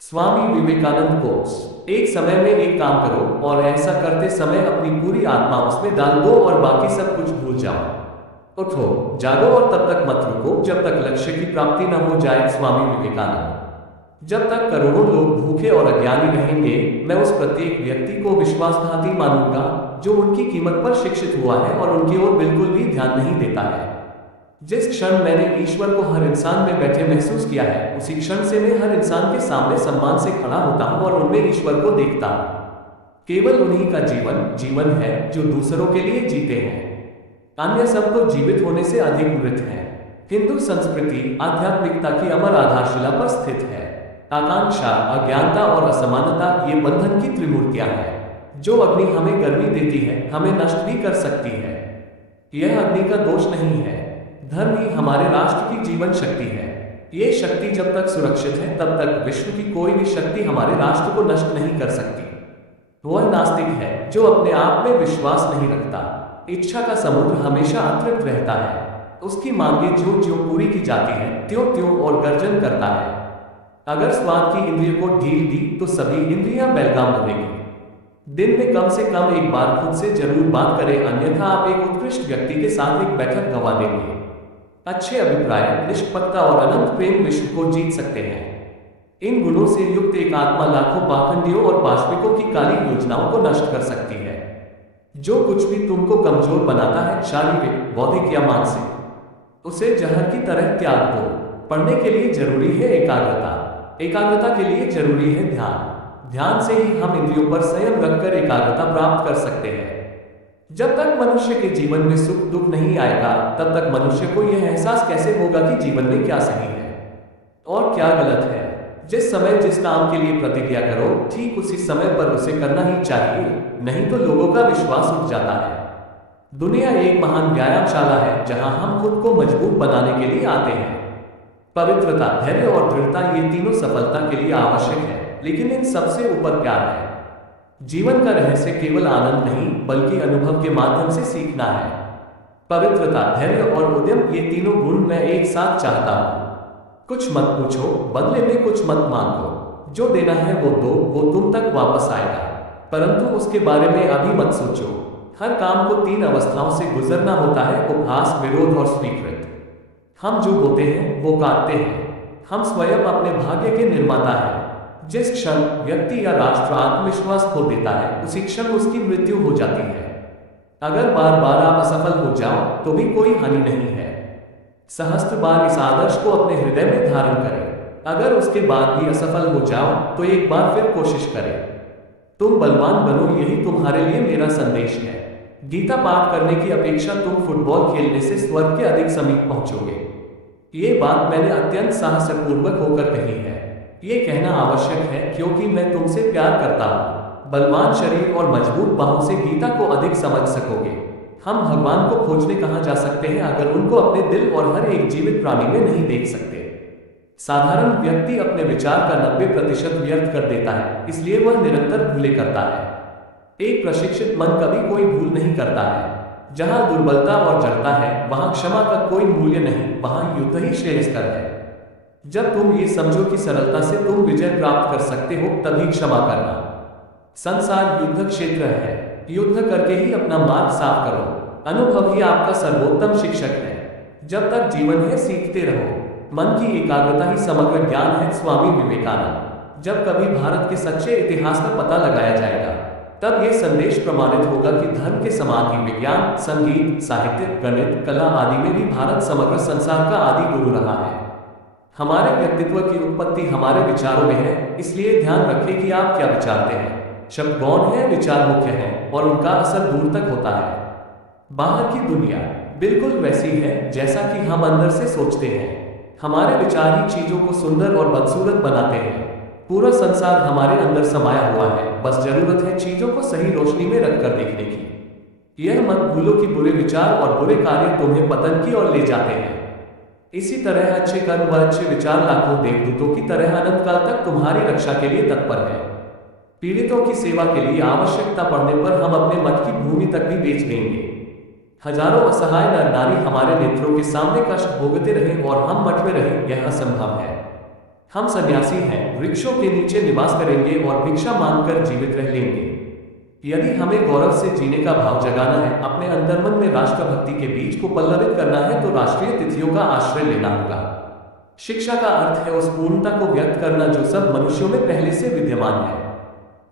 Swami Vivekananda quotes. एक समय में एक काम करो और ऐसा करते समय अपनी पूरी आत्मा उसमें डाल दो और बाकी सब कुछ भूल जाओ। उठो, जागो और तब तक मत रुको जब तक लक्ष्य की प्राप्ति न हो जाए। स्वामी विवेकानंद। जब तक करोड़ों लोग भूखे और अज्ञानी रहेंगे, मैं उस प्रत्येक व्यक्ति को विश्वासघाती मानूंगा जो उनकी कीमत पर शिक्षित हुआ है और उनकी ओर बिल्कुल भी ध्यान नहीं देता है। जिस क्षण मैंने ईश्वर को हर इंसान में बैठे महसूस किया है, उसी क्षण से मैं हर इंसान के सामने सम्मान से खड़ा होता हूं और उनमें ईश्वर को देखता हूं। केवल उन्हीं का जीवन है जो दूसरों के लिए जीते हैं। अन्य सब तो जीवित होने से अधिक मृत हैं। हिंदू संस्कृति आध्यात्मिकता की अमर आधारशिला पर स्थित है। आकांक्षा, अज्ञानता और असमानता ये बंधन की त्रिमूर्तियां हैं। जो अग्नि हमें गर्मी देती है, हमें नष्ट भी कर सकती है। यह अग्नि का दोष नहीं है। धर्म ही हमारे राष्ट्र की जीवन शक्ति है। ये शक्ति जब तक सुरक्षित है, तब तक विश्व की कोई भी शक्ति हमारे राष्ट्र को नष्ट नहीं कर सकती। वह नास्तिक है जो अपने आप में विश्वास नहीं रखता। इच्छा का समुद्र हमेशा अतृप्त रहता है। उसकी मांगे ज्यों ज्यों पूरी की जाती है, त्यों त्यों और गर्जन करता है। अगर स्वाद की इंद्रिय को ढील दी तो सभी इंद्रियां बेलगाम बनेगी। दिन में कम से कम एक बार खुद से जरूर बात करें, अन्यथा आप एक उत्कृष्ट व्यक्ति के साथ एक बैठक गंवा देंगे। अच्छे अभिप्राय, निष्पक्षता और अनंत प्रेम विश्व को जीत सकते हैं। इन गुणों से युक्त एक आत्मा लाखों पाखंडियों और पाशविकों की काली योजनाओं को नष्ट कर सकती है। जो कुछ भी तुमको कमजोर बनाता है, शारीरिक, बौद्धिक या मानसिक, उसे जहर की तरह त्याग दो। पढ़ने के लिए जरूरी है एकाग्रता, एकाग्रता के लिए जरूरी है ध्यान। ध्यान से ही हम इंद्रियों पर संयम रखकर एकाग्रता प्राप्त कर सकते हैं। जब तक मनुष्य के जीवन में सुख दुख नहीं आएगा, तब तक मनुष्य को यह एहसास कैसे होगा कि जीवन में क्या सही है और क्या गलत है। जिस समय जिस काम के लिए प्रतिज्ञा करो, ठीक उसी समय पर उसे करना ही चाहिए, नहीं तो लोगों का विश्वास उठ जाता है। दुनिया एक महान व्यायामशाला है जहां हम खुद को मजबूत बनाने के लिए आते हैं। पवित्रता, धैर्य और दृढ़ता ये तीनों सफलता के लिए आवश्यक है, लेकिन इन सबसे ऊपर प्यार है। जीवन का रहस्य केवल आनंद नहीं, बल्कि अनुभव के माध्यम से सीखना है। पवित्रता, धैर्य और उद्यम ये तीनों गुण मैं एक साथ चाहता हूं। कुछ मत पूछो, बदले में कुछ मत मांगो। जो देना है वो दो, वो तुम तक वापस आएगा, परंतु उसके बारे में अभी मत सोचो। हर काम को 3 अवस्थाओं से गुजरना होता है: उपहास, विरोध और स्वीकृत। हम जो बोते हैं वो काटते हैं। हम स्वयं अपने भाग्य के निर्माता हैं। जिस क्षण व्यक्ति या राष्ट्र आत्मविश्वास खो देता है, उसी क्षण उसकी मृत्यु हो जाती है। अगर बार बार आप असफल हो जाओ तो भी कोई हानि नहीं है। सहस्त्र बार इस आदर्श को अपने हृदय में धारण करें। अगर उसके बाद भी असफल हो जाओ तो एक बार फिर कोशिश करें। तुम बलवान बनो, यही तुम्हारे लिए मेरा संदेश है। गीता पाठ करने की अपेक्षा तुम फुटबॉल खेलने से स्वर्ग के अधिक समीप पहुंचोगे। ये बात मैंने अत्यंत साहसपूर्वक होकर कही है। ये कहना आवश्यक है क्योंकि मैं तुमसे प्यार करता हूं। बलवान शरीर और मजबूत बाहों से गीता को अधिक समझ सकोगे। हम भगवान को खोजने कहां जा सकते हैं अगर उनको अपने दिल और हर एक जीवित प्राणी में नहीं देख सकते। साधारण व्यक्ति अपने विचार का 90% व्यर्थ कर देता है, इसलिए वह निरंतर भूले करता है। एक प्रशिक्षित मन कभी कोई भूल नहीं करता है। जहां दुर्बलता और जड़ता है, वहां क्षमा का कोई मूल्य नहीं, वहां युद्ध ही श्रेयस्कर है। जब तुम ये समझो कि सरलता से तुम विजय प्राप्त कर सकते हो, तभी क्षमा करना। संसार युद्ध क्षेत्र है। युद्ध करके ही अपना मार्ग साफ करो। अनुभव ही आपका सर्वोत्तम शिक्षक है। जब तक जीवन है, सीखते रहो। मन की एकाग्रता ही समग्र ज्ञान है। स्वामी विवेकानंद। जब कभी भारत के सच्चे इतिहास का पता लगाया जाएगा, तब यह संदेश प्रमाणित होगा कि धर्म के समान ही विज्ञान, संगीत, साहित्य, गणित, कला आदि में भी भारत समग्र संसार का आदि गुरु रहा है। हमारे व्यक्तित्व की उत्पत्ति हमारे विचारों में है, इसलिए ध्यान रखें कि आप क्या विचारते हैं। शब्द गौण है, विचार मुख्य हैं और उनका असर दूर तक होता है। बाहर की दुनिया बिल्कुल वैसी है जैसा कि हम अंदर से सोचते हैं। हमारे विचार ही चीजों को सुंदर और बदसूरत बनाते हैं। पूरा संसार हमारे अंदर समाया हुआ है, बस जरूरत है चीजों को सही रोशनी में रखकर देखने की। यह मत भूलो कि बुरे विचार और बुरे कार्य तुम्हें पतन की ओर ले जाते हैं। इसी तरह अच्छे कर्म व अच्छे विचार लाखों देवदूतों की तरह अनंत काल तक तुम्हारी रक्षा के लिए तत्पर है। पीड़ितों की सेवा के लिए आवश्यकता पड़ने पर हम अपने मठ की भूमि तक भी बेच देंगे। हजारों असहाय नर नारी हमारे नेत्रों के सामने कष्ट भोगते रहे और हम मठ में रहे, यह असंभव है। हम सन्यासी हैं, वृक्षों के नीचे निवास करेंगे और भिक्षा मांगकर जीवित रह लेंगे। यदि हमें गौरव से जीने का भाव जगाना है, अपने अंतर्मन में राष्ट्रभक्ति के बीज को पल्लवित करना है, तो राष्ट्रीय तिथियों का आश्रय लेना होगा। शिक्षा का अर्थ है उस पूर्णता को व्यक्त करना जो सब मनुष्यों में पहले से विद्यमान है।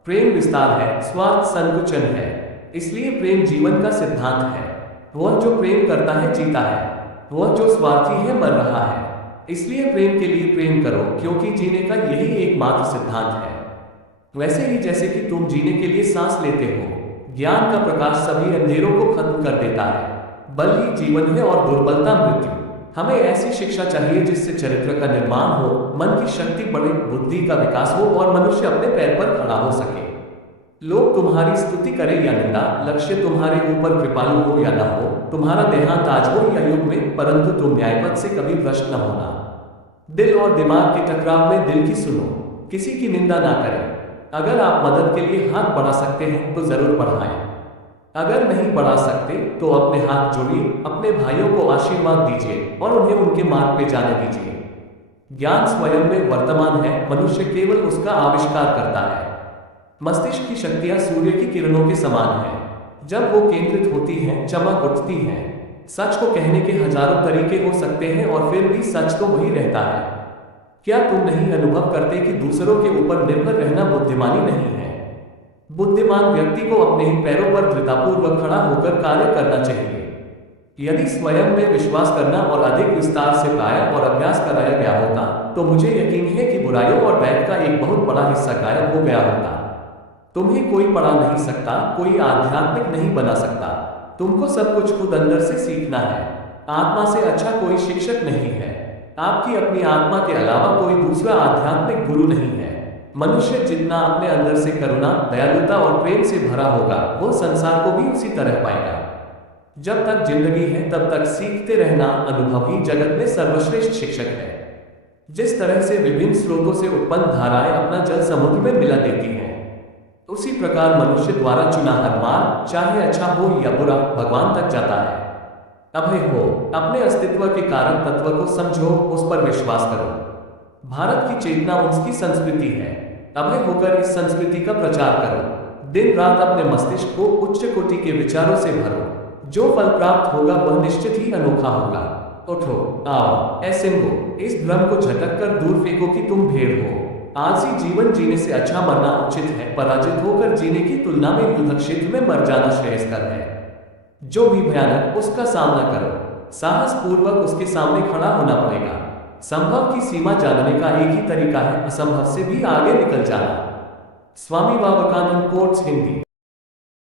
प्रेम विस्तार है, स्वार्थ संकुचन है। इसलिए प्रेम जीवन का सिद्धांत है। वह जो प्रेम करता है जीता है, वह जो स्वार्थी है मर रहा है। इसलिए प्रेम के लिए प्रेम करो, क्योंकि जीने का यही एकमात्र सिद्धांत है। वैसे ही जैसे कि तुम जीने के लिए सांस लेते हो, ज्ञान का प्रकाश सभी अंधेरों को खत्म कर देता है। बल ही जीवन है और दुर्बलता मृत्यु। हमें ऐसी शिक्षा चाहिए जिससे चरित्र का निर्माण हो, मन की शक्ति बढ़े, बुद्धि का विकास हो और मनुष्य अपने पैर पर खड़ा हो सके। लोग तुम्हारी स्तुति करें या निंदा, लक्ष्य तुम्हारे ऊपर कृपालु हो या न हो, तुम्हारा देहांत आज हो या युग में, परंतु तुम न्यायपथ से कभी भ्रष्ट न होना। दिल और दिमाग के टकराव में दिल की सुनो, किसी की निंदा ना करें। अगर आप मदद के लिए हाथ बढ़ा सकते हैं तो जरूर बढ़ाएं। अगर नहीं बढ़ा सकते तो अपने हाथ जोड़िए, अपने भाइयों को आशीर्वाद दीजिए और उन्हें उनके मार्ग पे जाने दीजिए। ज्ञान स्वयं में वर्तमान है, मनुष्य केवल उसका आविष्कार करता है। मस्तिष्क की शक्तियां सूर्य की किरणों के समान हैं। जब वो केंद्रित होती हैं, चमक उठती है। सच को कहने के हजारों तरीके हो सकते हैं और फिर भी सच तो वही रहता है। क्या तुम नहीं अनुभव करते कि दूसरों के ऊपर निर्भर रहना बुद्धिमानी नहीं है? बुद्धिमान व्यक्ति को अपने ही पैरों पर दृढ़तापूर्वक खड़ा होकर कार्य करना चाहिए। यदि स्वयं में विश्वास करना और अधिक विस्तार से पाया और अभ्यास कराया गया होता, तो मुझे यकीन है कि बुराइयों और बैद का एक बहुत बड़ा हिस्सा गायब हो गया होता। तुम्हें कोई पढ़ा नहीं सकता, कोई आध्यात्मिक नहीं बना सकता। तुमको सब कुछ खुद अंदर से सीखना है। आत्मा से अच्छा कोई शिक्षक नहीं है। आपकी अपनी आत्मा के अलावा कोई दूसरा आध्यात्मिक गुरु नहीं है। मनुष्य जितना अपने अंदर से करुणा, दयालुता और प्रेम से भरा होगा, वो संसार को भी उसी तरह पाएगा। जब तक जिंदगी है तब तक सीखते रहना अनुभव ही जगत में सर्वश्रेष्ठ शिक्षक है। जिस तरह से विभिन्न स्रोतों से उत्पन्न धाराएं अपना जल समुद्र में मिला देती हैं, उसी प्रकार मनुष्य द्वारा चुना हर मार्ग, चाहे अच्छा हो या बुरा, भगवान तक जाता है। अभय हो, अपने अस्तित्व के कारण तत्व को समझो, उस पर विश्वास करो। भारत की चेतना उसकी संस्कृति है। अभय होकर इस संस्कृति का प्रचार करो। दिन रात अपने मस्तिष्क को उच्च कोटि के विचारों से भरो। जो फल प्राप्त होगा वह निश्चित ही अनोखा होगा। उठो, आओ, ए सिंहो, इस भ्रम को झटक कर दूर फेंको कि तुम भेड़ हो। आलसी जीवन जीने से अच्छा मरना उचित है। पराजित होकर जीने की तुलना में युद्ध क्षेत्र में मर जाना श्रेयस्कर है। जो भी भयानक, उसका सामना करो। साहस पूर्वक उसके सामने खड़ा होना पड़ेगा। संभव की सीमा जानने का एक ही तरीका है, असंभव से भी आगे निकल जाना। स्वामी विवेकानंद कोट्स, हिंदी।